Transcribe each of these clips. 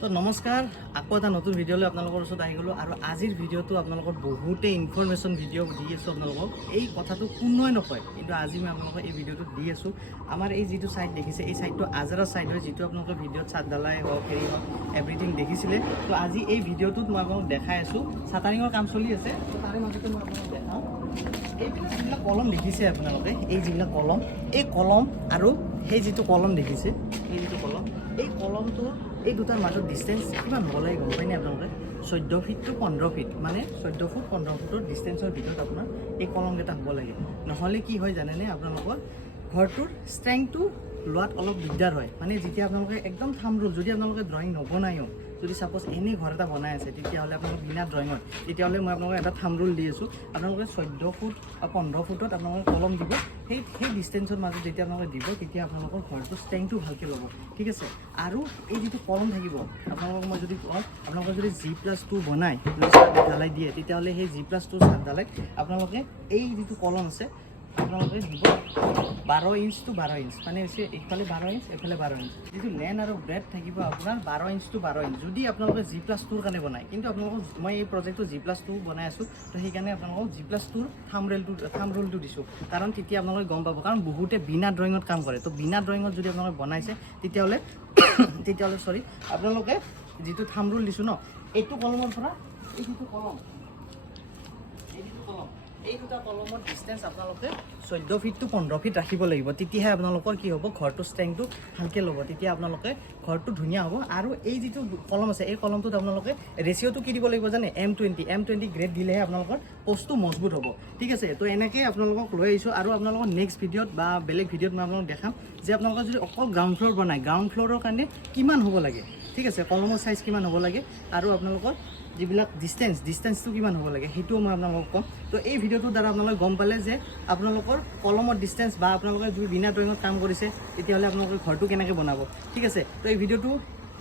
তো নমস্কাৰ আকৌ এটা নতুন ভিডিঅ'লৈ আপোনালোকৰ ওচৰত আহি গ'লোঁ আৰু আজিৰ ভিডিঅ'টো আপোনালোকৰ বহুতে ইনফৰমেশ্যন ভিডিঅ' দি আছোঁ আপোনালোকক এই কথাটো কোনোৱে নকয় কিন্তু আজি মই আপোনালোকক এই ভিডিঅ'টো দি আছোঁ আমাৰ এই যিটো ছাইড দেখিছে এই ছাইডটো আজাৰা ছাইড হয় যিটো আপোনালোকে ভিডিঅ'ত ছাদ ঢালাই হওক হেৰি হওক এভৰিথিং দেখিছিলে তো আজি এই ভিডিঅ'টোত মই আপোনালোকক দেখাই আছোঁ চাটাৰিঙৰ কাম চলি আছে তো তাৰে মাজতে মই আপোনালোকক দেখাওঁ এইবিলাক যিবিলাক কলম দেখিছে আপোনালোকে এই যিবিলাক কলম এই কলম আৰু সেই যিটো কলম দেখিছে এই যিটো কলম এই কলমটোৰ এই দুটাৰ মাজত ডিষ্টেঞ্চ কিমান হ'ব লাগে গম পায়নে আপোনালোকে 14 ফিট টু 15 ফিট মানে 14 ফুট 15 ফুটৰ ডিষ্টেঞ্চৰ ভিতৰত আপোনাৰ এই কলমকেইটা হ'ব লাগে নহ'লে কি হয় জানেনে আপোনালোকৰ ঘৰটোৰ ষ্ট্ৰেংথটো লোৱাত অলপ দিগদাৰ হয় মানে যেতিয়া আপোনালোকে একদম থাম ৰুল যদি আপোনালোকে ড্ৰয়িং নবনায়ো যদি সাপোজ এনেই ঘৰ এটা বনাই আছে তেতিয়াহ'লে আপোনালোকে বিনা ড্ৰয়িঙত তেতিয়াহ'লে মই আপোনালোকক এটা থাম ৰুল দি আছোঁ আপোনালোকে 14 ফুট বা 15 ফুটত আপোনালোকে কলম দিব সেই ডিষ্টেঞ্চৰ মাজত যেতিয়া আপোনালোকে দিব তেতিয়া আপোনালোকৰ ঘৰটোৰ ষ্ট্ৰেংথটো ভালকৈ ল'ব ঠিক আছে আৰু এই যিটো কলম থাকিব আপোনালোকক মই যদি কওঁ আপোনালোকে যদি G+2 বনায় ঢালাই দিয়ে তেতিয়াহ'লে সেই G+2 ছাদ ঢালাই আপোনালোকে এই যিটো কলম আছে আপোনালোকে দিব 12 ইঞ্চ টু 12 ইঞ্চ মানে হৈছে এইফালে 12 ইঞ্চ এইফালে 12 ইঞ্চ যিটো লেন আৰু ব্ৰেড থাকিব আপোনাৰ 12 ইঞ্চ টু 12 ইঞ্চ যদি আপোনালোকে G+2ৰ কাৰণে বনায় কিন্তু আপোনালোকক মই এই প্ৰজেক্টটো G+2 বনাই আছোঁ তো সেইকাৰণে আপোনালোকক G+2ৰ থাম ৰুলটো দিছোঁ কাৰণ তেতিয়া আপোনালোকে গম পাব কাৰণ বহুতে বিনা ড্ৰয়িঙত কাম কৰে তো বিনা ড্ৰয়িঙত যদি আপোনালোকে বনাইছে তেতিয়াহ'লে আপোনালোকে যিটো থাম ৰুল দিছোঁ ন এইটো কলমৰ পৰা এই যিটো কলম এই দুটা কলমৰ ডিষ্টেঞ্চ আপোনালোকে 14 ফিট টু 15 ফিট ৰাখিব লাগিব তেতিয়াহে আপোনালোকৰ কি হ'ব ঘৰটোৰ ষ্ট্ৰেংথটো ভালকৈ ল'ব তেতিয়া আপোনালোকে ঘৰটো ধুনীয়া হ'ব আৰু এই যিটো কলম আছে এই কলমটোত আপোনালোকে ৰেচিঅ'টো কি দিব লাগিব জানে M20 গ্ৰেড দিলেহে আপোনালোকৰ পোষ্টটো মজবুত হ'ব ঠিক আছে তো এনেকৈ আপোনালোকক লৈ আহিছোঁ আৰু আপোনালোকৰ নেক্সট ভিডিঅ'ত বা বেলেগ ভিডিঅ'ত মই আপোনালোকক দেখাম যে আপোনালোকে যদি অকল গ্ৰাউণ্ড ফ্ল'ৰ বনায় গ্ৰাউণ্ড ফ্ল'ৰৰ কাৰণে কিমান হ'ব লাগে ঠিক আছে কলমৰ চাইজ কিমান হ'ব লাগে আৰু আপোনালোকৰ যিবিলাক ডিষ্টেঞ্চটো কিমান হ'ব লাগে সেইটোও মই আপোনালোকক ক'ম তো এই ভিডিঅ'টোৰ দ্বাৰা আপোনালোকে গম পালে যে আপোনালোকৰ কলমৰ ডিষ্টেঞ্চ বা আপোনালোকে যদি বিনা ড্ৰয়িঙত কাম কৰিছে তেতিয়াহ'লে আপোনালোকৰ ঘৰটো কেনেকৈ বনাব ঠিক আছে তো এই ভিডিঅ'টো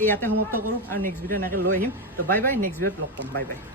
ইয়াতে সমাপ্ত কৰোঁ আৰু নেক্সট ভিডিঅ' এনেকৈ লৈ আহিম তো বাই বাই নেক্সট ভিডিঅ'ত লগ পাম বাই বাই